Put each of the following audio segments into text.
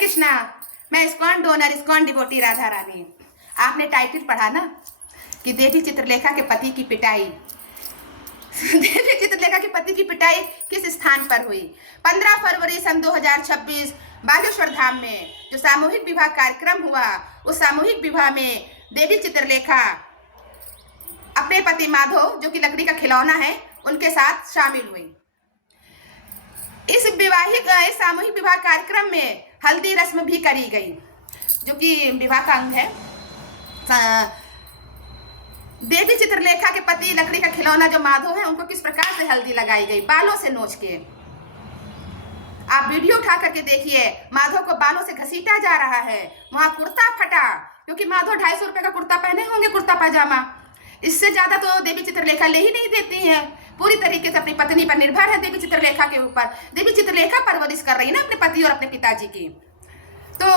कृष्णा, मैं ISKCON donor ISKCON devotee Radha Rani. आपने title पढ़ा ना कि देवी चित्रलेखा के पति की पिटाई। देवी चित्रलेखा के पति की पिटाई किस स्थान पर हुई? 15 फरवरी सन 2026 बागेश्वर धाम में जो सामूहिक विवाह कार्यक्रम हुआ, उस सामूहिक विवाह में देवी चित्रलेखा अपने पति माधव, जो कि लकड़ी का खिलौना है, उनके साथ शामिल हुई। इस सामूहिक विवाह कार्यक्रम में हल्दी रस्म भी करी गई, जो कि विवाह का अंग है। देवी चित्रलेखा के पति लकड़ी का खिलौना जो माधव है, उनको किस प्रकार से हल्दी लगाई गई? बालों से नोच के। आप वीडियो उठा करके देखिए, माधव को बालों से घसीटा जा रहा है। वहां कुर्ता फटा, क्योंकि माधव 250 रुपए का कुर्ता पहने होंगे, कुर्ता पाजामा। इससे ज्यादा तो देवी चित्रलेखा ले ही नहीं देती है। पूरी तरीके से अपनी पत्नी पर निर्भर है देवी चित्रलेखा के ऊपर। देवी चित्रलेखा परवरिश कर रही है ना अपने पति और अपने पिताजी की। तो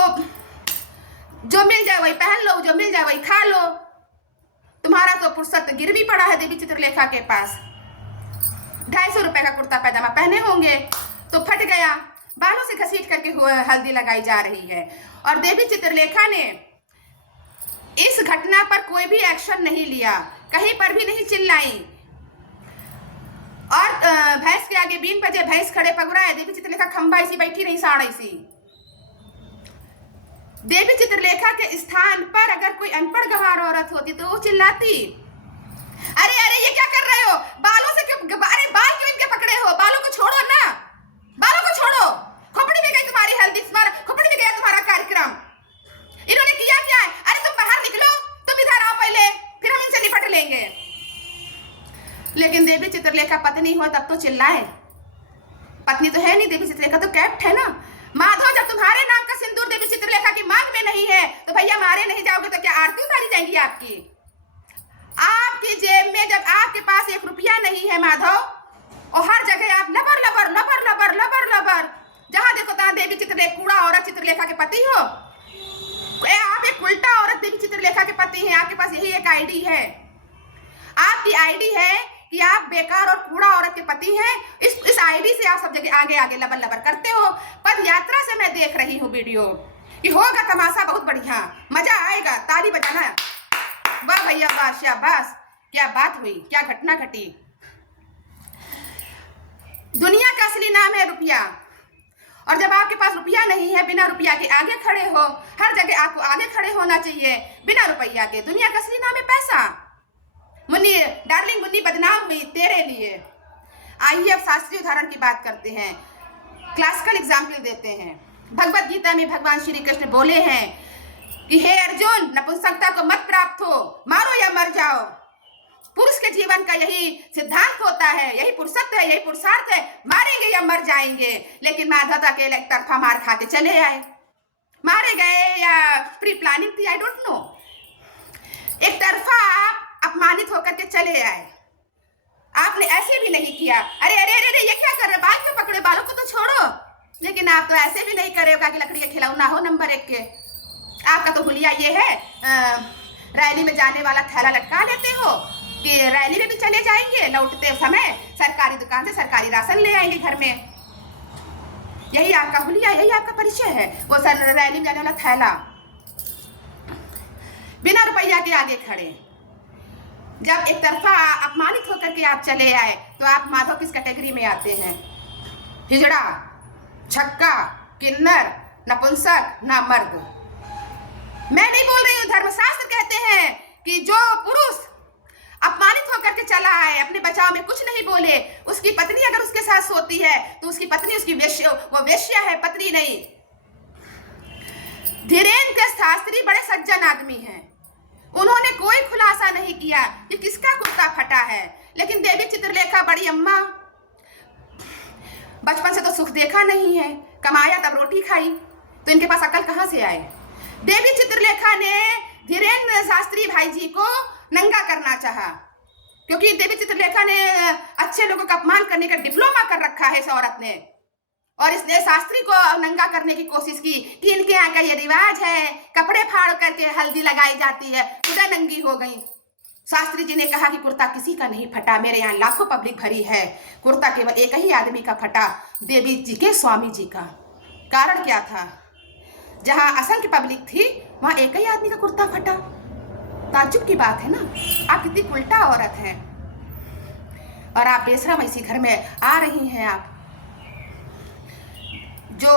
जो मिल जाए वही पहन लो, जो मिल जाए वही खा लो। तुम्हारा तो फुर्सत गिरवी पड़ा है देवी चित्रलेखा के पास। 250 रुपए का कुर्ता पैजामा पहने होंगे तो फट गया, बालों से घसीट करके हल्दी लगाई जा रही है। और देवी चित्रलेखा ने इस घटना पर कोई भी एक्शन नहीं लिया, कहीं पर भी नहीं चिल्लाई। और भैंस के आगे बीन बजे भैंस खड़े पगुराए, देवी चित्रलेखा खंबा ऐसी बैठी रही, साड़ ऐसी। देवी चित्रलेखा के स्थान पर अगर कोई अनपढ़ गंवार औरत होती तो वो चिल्लाती, अरे अरे ये क्या कर रहे हो? बालों से क्यों, अरे बाल क्यों इनके पकड़े हो? बालों को छोड़ो ना, बालों को छोड़ो। खोपड़ी में गई तुम्हारी हल्दी, खोपड़ी में गया तुम्हारा कार्यक्रम। इन्होंने किया क्या है? अरे तुम बाहर निकलो, तुम इधर आओ पहले, फिर हम इनसे निपट लेंगे। लेकिन देवी चित्रलेखा पत्नी हो तब तो चिल्लाए। पत्नी तो है नहीं, देवी चित्रलेखा तो कैप्ट है ना। माधव, जब तुम्हारे नाम का सिंदूर देवी चित्रलेखा की मांग में नहीं है तो भैया मारे नहीं जाओगे तो क्या आरती उतारी जाएंगी आपकी? आपकी जेब में जब आपके पास 1 रुपया नहीं है माधव, और हर जगह आप लबर लबर लबर लबर लबर लबर, जहां देखो तहां देवी चित्रलेखा, कूड़ा औरत चित्रलेखा के पति हो। आप एक उल्टा औरत देवी चित्रलेखा के पति हैं। आपके पास यही एक आईडी है, आपकी आईडी है कि आप बेकार और कूड़ा औरत के पति हैं। इस आईडी से आप सब जगह आगे आगे लबर लबर करते हो। पद यात्रा से मैं देख रही हूँ वीडियो कि होगा तमाशा बहुत बढ़िया, मजा आएगा, ताली बजाना। वाह भैया वाह, शाबाश, क्या बात हुई, क्या घटना घटी। दुनिया का असली नाम है रुपया, और जब आपके पास रुपया नहीं है, बिना रुपया के आगे खड़े हो। हर जगह आपको आगे खड़े होना चाहिए बिना रुपया के। दुनिया का असली नाम है पैसा। मुन्नी डार्लिंग, मुन्नी बदनाम हुई तेरे लिए। आइए अब शास्त्रीय उदाहरण की बात करते हैं, क्लासिकल एग्जाम्पल देते हैं। भगवत गीता में भगवान श्री कृष्ण बोले हैं कि हे अर्जुन, नपुंसकता को मत प्राप्त हो, मारो या मर जाओ। पुरुष के जीवन का यही सिद्धांत होता है, यही पुरुषत्व है, यही पुरुषार्थ है, मारेंगे या मर जाएंगे। लेकिन माधव अकेले एक तरफा मार खा के चले आए। मारे गए या प्री प्लानिंग थी, आई डोंट नो। एक तरफा आप अपमानित होकर के चले आए। आपने ऐसे भी नहीं किया, अरे अरे अरे ये क्या कर रहे, बाल क्यों पकड़े, बालों को तो छोड़ो। लेकिन आप तो ऐसे भी नहीं कर रहे हो कि लकड़ी के खिलौना हो नंबर 1 के। आपका तो हुलिया ये है, रैली में जाने वाला थैला लटका लेते हो कि रैली में भी चले जाएंगे, लौटते समय सरकारी दुकान से सरकारी राशन ले आएंगे घर में। यही आपका हुलिया, यही आपका परिचय है। वो रैली में जाने वाला थैला, बिना रुपया के आगे खड़े। जब एक तरफा अपमानित होकर के आप चले आए तो आप माधव किस कैटेगरी में आते हैं? हिजड़ा, छक्का, किन्नर, नपुंसक, ना मर्द। मैं नहीं बोल रही हूँ, धर्मशास्त्र कहते हैं कि जो पुरुष अपमानित होकर के चला आए, अपने बचाव में कुछ नहीं बोले, उसकी पत्नी अगर उसके साथ सोती है तो उसकी पत्नी उसकी वो वेश्या है, पत्नी नहीं। धीरेन्द्र शास्त्री बड़े सज्जन आदमी हैं, उन्होंने कोई खुलासा नहीं किया कि किसका कुर्ता फटा है। लेकिन देवी चित्रलेखा बड़ी अम्मा, बचपन से तो सुख देखा नहीं है, कमाया तब रोटी खाई, तो इनके पास अकल कहाँ से आए? देवी चित्रलेखा ने धीरेन्द्र शास्त्री भाई जी को नंगा करना चाहा, क्योंकि देवी चित्रलेखा ने अच्छे लोगों का अपमान करने का डिप्लोमा कर रखा है इस औरत ने। और इसने शास्त्री को नंगा करने की कोशिश की कि इनके यहाँ का ये रिवाज है, कपड़े फाड़ करके हल्दी लगाई जाती है, खुदा नंगी हो गई। शास्त्री जी ने कहा कि कुर्ता किसी का नहीं फटा, मेरे यहाँ लाखों पब्लिक भरी है, कुर्ता केवल एक ही आदमी का फटा, देवी जी के स्वामी जी का। कारण क्या था? जहां असंख्य पब्लिक थी वहां एक ही आदमी का कुर्ता फटा। ताज्जुब की बात है ना, आप कितनी उल्टा औरत हैं और आप बेशरम इसी घर में आ रही हैं। आप जो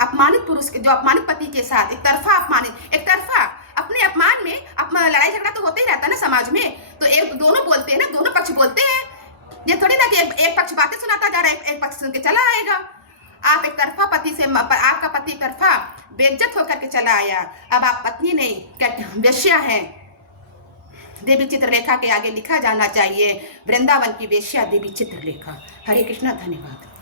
अपमानित पुरुष, जो अपमानित पति के साथ एक तरफा अपने अपमान में अपना लड़ाई झगड़ा तो होते ही रहता है ना समाज में। तो एक दोनों बोलते हैं ना, दोनों पक्ष बोलते हैं। ये थोड़ी ना कि एक पक्ष बातें सुनाता जा रहा है, एक पक्ष सुन के चला आएगा। आप एक तरफा पति से, आपका पति एक तरफा बेइज्जत होकर के चला आया। अब आप पत्नी नहीं वेश्या हैं। देवी चित्रलेखा के आगे लिखा जाना चाहिए, वृंदावन की वेश्या देवी चित्रलेखा। हरे कृष्णा, धन्यवाद।